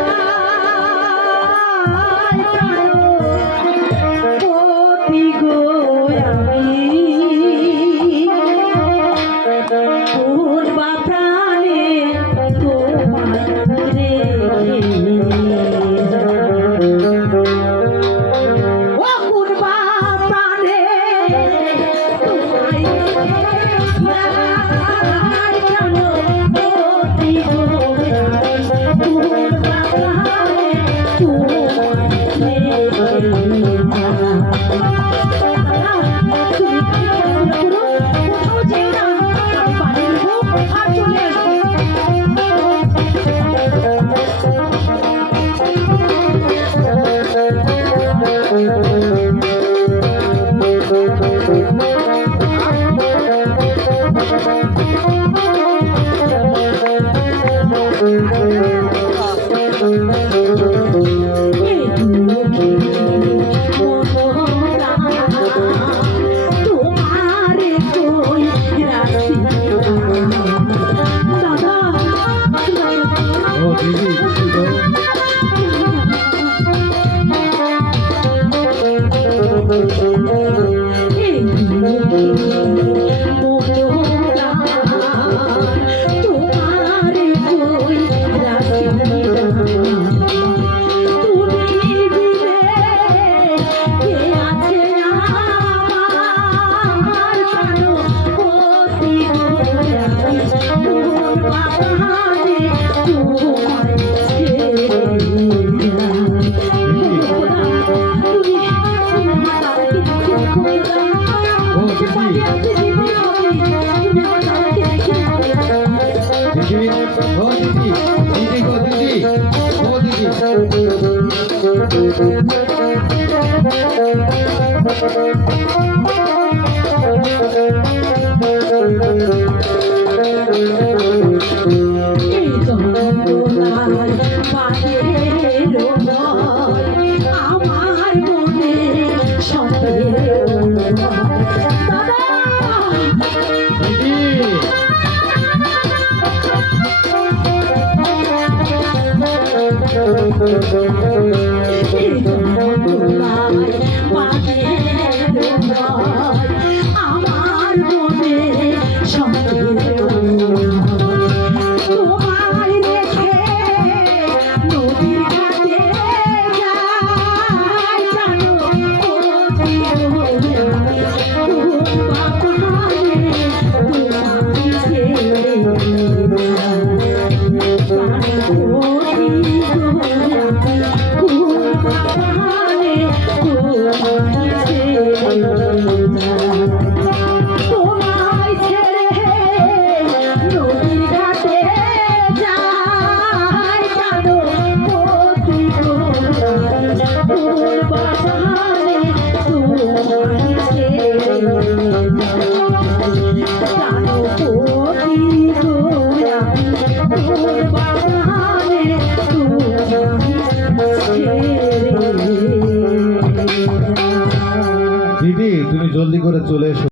Bye. তোর বাবারে Thank you. দিদি তুমি জলদি করে চলে এসো।